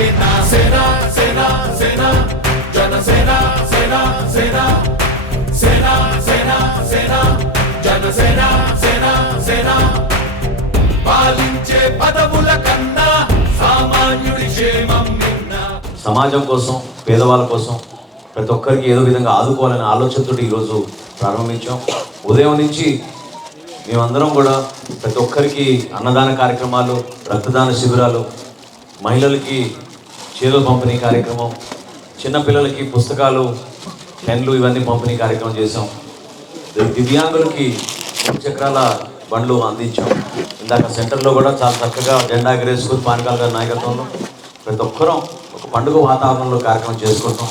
జనసేన సేన సేన సేన జనసేన సేన సేన సేన సేన సేన జనసేన సేన సేన పాలించే పదవుల కన్నా సామాన్యుడి క్షేమం నిన్న. సమాజం కోసం పేదవాళ్ళ కోసం ప్రతి ఒక్కరికి ఏదో విధంగా ఆదుకోవాలనే ఆలోచనతో ఈరోజు ప్రారంభించాం. ఉదయం నుంచి మేమందరం కూడా ప్రతి ఒక్కరికి అన్నదాన కార్యక్రమాలు రక్తదాన శిబిరాలు మహిళలకి చీరల పంపిణీ కార్యక్రమం చిన్నపిల్లలకి పుస్తకాలు పెన్లు ఇవన్నీ పంపిణీ కార్యక్రమం చేసాం దివ్యాంగులకి చక్రాల బండ్లు అందించాం. ఇందాక సెంటర్లో కూడా చాలా చక్కగా జెండా ఎగరేసుకుని పానకాల గారి నాయకత్వంలో ప్రతి ఒక్కరం ఒక పండుగ వాతావరణంలో కార్యక్రమం చేసుకుంటాం